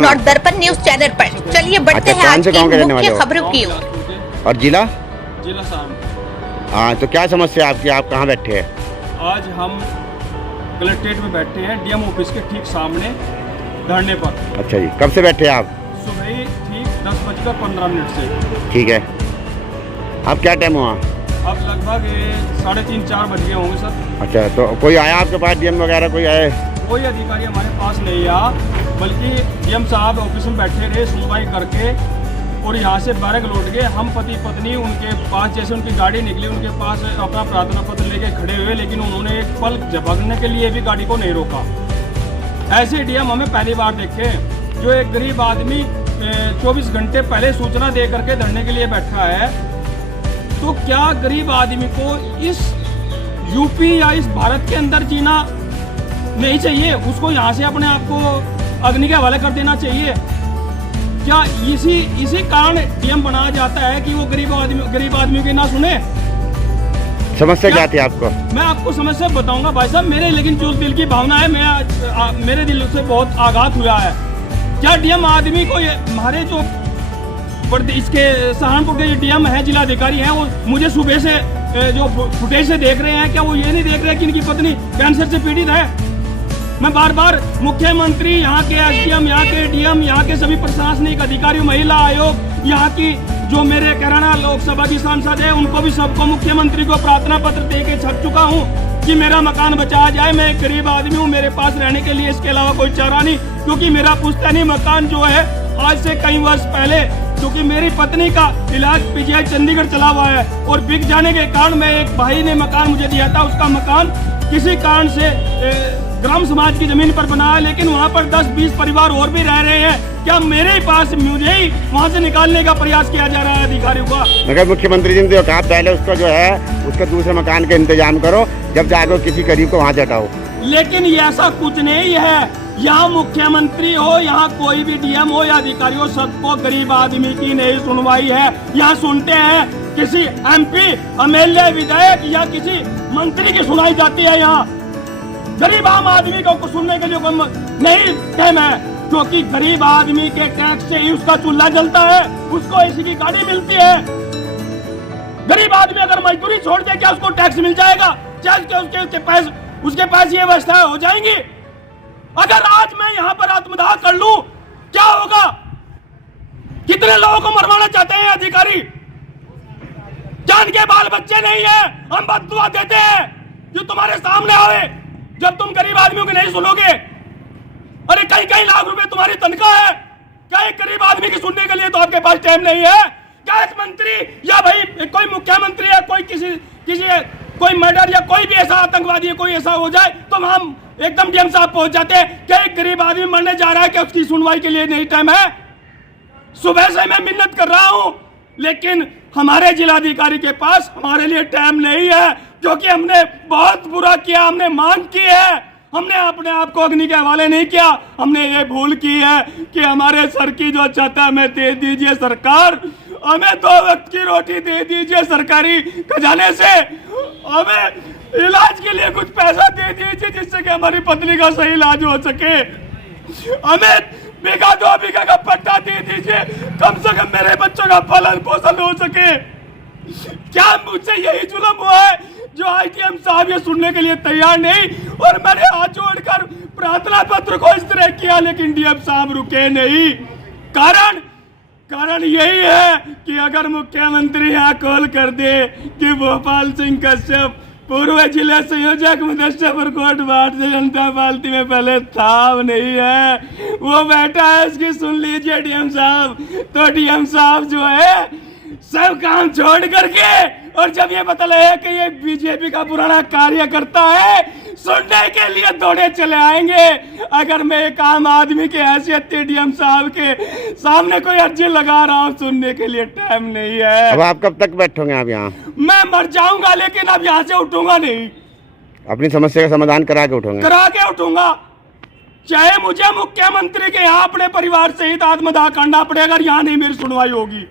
नाम है? दर्पण न्यूज चैनल पर। चलिए बढ़ते हैं आज की मुख्य खबरों की ओर। और जिला जिला साहब। हाँ, तो क्या समस्या है आपकी? आप कहाँ बैठे हैं? आज हम कलेक्ट्रेट में बैठे हैं, डीएम ऑफिस के ठीक सामने धरने पर। अच्छा जी, कब से बैठे हैं आप? सुबह ही ठीक 10:15 से। ठीक है, आप क्या टाइम हुआ? अब लगभग 3:30-4 बज गए होंगे सर। अच्छा, तो कोई आया आपके पास, डीएम वगैरह कोई आए? कोई अधिकारी हमारे पास नहीं आया, बल्कि डीएम साहब ऑफिस में बैठे रहे सुनवाई करके, और यहाँ से बैरक लौट गए। हम पति पत्नी उनके पास, जैसे उनकी गाड़ी निकली उनके पास अपना प्रार्थना पत्र लेके खड़े हुए, लेकिन उन्होंने एक पल झपकने के लिए भी गाड़ी को नहीं रोका। ऐसे डीएम हमें पहली बार देखे, जो एक गरीब आदमी 24 घंटे पहले सूचना दे करके धरने के लिए बैठा है। तो क्या गरीब आदमी को इस यूपी या इस भारत के अंदर जीना नहीं चाहिए? उसको यहाँ से अपने आप को अग्नि के हवाले कर देना चाहिए? क्या इसी कारण डीएम बनाया जाता है कि वो गरीब आदमी की ना सुने? समस्या क्या थी आपको? मैं आपको समस्या बताऊंगा भाई साहब, मेरे लेकिन जो दिल की भावना है, मेरे दिल से बहुत आघात हुआ है। क्या डीएम आदमी को, हमारे जो इसके सहारनपुर के डीएम है, जिलाधिकारी हैं, वो मुझे सुबह से जो फुटेज से देख रहे हैं, क्या वो ये नहीं देख रहे कि इनकी पत्नी कैंसर से पीड़ित है? मैं बार बार मुख्यमंत्री, यहाँ के एसडीएम, यहाँ के डीएम, यहाँ के सभी प्रशासनिक अधिकारी, महिला आयोग, यहाँ की जो मेरे कैराना लोकसभा की सांसद है, उनको भी सबको, मुख्यमंत्री को प्रार्थना पत्र दे के छप चुका हूँ कि मेरा मकान बचाया जाए। मैं एक गरीब आदमी हूँ, मेरे पास रहने के लिए इसके अलावा कोई चारा नहीं, क्योंकि मेरा पुश्तैनी मकान जो है आज से कई वर्ष पहले, क्योंकि मेरी पत्नी का इलाज पीजीआई चंडीगढ़ चला हुआ है, और बिक जाने के कारण मैं, एक भाई ने मकान मुझे दिया था, उसका मकान किसी कारण से ग्राम समाज की जमीन पर बना है, लेकिन वहाँ पर 10-20 परिवार और भी रह रहे हैं। क्या मेरे ही पास, मुझे ही वहाँ से निकालने का प्रयास किया जा रहा है अधिकारियों का? मगर मुख्यमंत्री जी ने तो कहा पहले उसको जो है उसका दूसरे मकान का इंतजाम करो, जब जाकर किसी गरीब को वहाँ से हटाओ। लेकिन ये ऐसा कुछ नहीं है। यहाँ मुख्यमंत्री हो, यहाँ कोई भी डीएम हो या अधिकारी हो, सबको गरीब आदमी की नहीं सुनवाई है। यहाँ सुनते हैं किसी एमपी, एमएलए, विधायक या किसी मंत्री की सुनाई जाती है। यहाँ गरीब आम आदमी को सुनने के लिए नहीं टाइम है, क्योंकि गरीब आदमी के टैक्स से ही उसका चूल्हा जलता है, उसको एसी की गाड़ी मिलती है। गरीब आदमी अगर मजदूरी छोड़ दे, क्या उसको टैक्स मिल जाएगा? क्या उसके पास ये व्यवस्था हो जाएंगी? अगर आज मैं यहाँ पर आत्मदाह कर लूं, क्या होगा? कितने लोगों को मरवाना चाहते हैं अधिकारी? जान के बाल बच्चे नहीं है, हम बददुआ देते हैं जो तुम्हारे सामने आए, जब तुम गरीब आदमियों की नहीं सुनोगे। अरे कई लाख रुपए तुम्हारी तनख्वाह है, क्या एक गरीब आदमी की सुनने के लिए तो आपके पास टाइम नहीं है? क्या एक मंत्री या भाई कोई मुख्यमंत्री है, कोई मर्डर या कोई भी ऐसा आतंकवादी, कोई ऐसा हो जाए तो हम एकदम डीएम साहब पहुंच जाते हैं? क्या एक गरीब आदमी मरने जा रहा है, क्या उसकी सुनवाई के लिए नहीं टाइम है? सुबह से मैं मिन्नत कर रहा हूं, लेकिन हमारे जिलाधिकारी के पास हमारे लिए टाइम नहीं है, क्योंकि हमने बहुत बुरा किया, हमने मांग की है, हमने अपने आप को अग्नि के हवाले नहीं किया। हमने ये भूल की है कि हमारे सर की जो छत है हमें दे दीजिए सरकार, हमें 2 वक्त की रोटी दे दीजिए सरकारी खजाने से, हमें इलाज के लिए कुछ पैसा दे दीजिए जिससे कि हमारी पत्नी का सही इलाज हो सके, हमें बीघा 2 बीघा का पट्टा दे दीजिए, कम से कम मेरे बच्चों का पालन पोषण हो सके। क्या मुझसे यही जुल्म हुआ है जो आईटीएम साहब ये सुनने के लिए तैयार नहीं? और मैंने हाथ जोड़कर प्रार्थना पत्र को इस तरह किया, लेकिन डीएम साहब रुके नहीं। कारण यही है कि अगर मुख्यमंत्री यहाँ कॉल कर दे कि भोपाल सिंह कश्यप पूर्व जिला संयोजक मुजफ्फरपुर कोट भारतीय जनता पार्टी में पहले था नहीं है, वो बैठा है, इसकी सुन लीजिए डीएम साहब। तो डीएम साहब जो है सब काम छोड़ करके, और जब ये पता लगे कि ये बीजेपी का पुराना कार्यकर्ता है, सुनने के लिए दौड़े चले आएंगे। अगर मैं एक आम आदमी के हैसियत डीएम साहब के सामने कोई अर्जी लगा रहा हूँ, सुनने के लिए टाइम नहीं है। अब आप कब तक बैठोगे आप यहाँ? मैं मर जाऊंगा, लेकिन अब यहाँ से उठूंगा नहीं। अपनी समस्या का समाधान करा के उठोगे? करा के उठूंगा, चाहे मुझे मुख्यमंत्री के यहाँ अपने परिवार सहित आत्मदाह करना पड़े, अगर यहाँ नहीं मेरी सुनवाई होगी।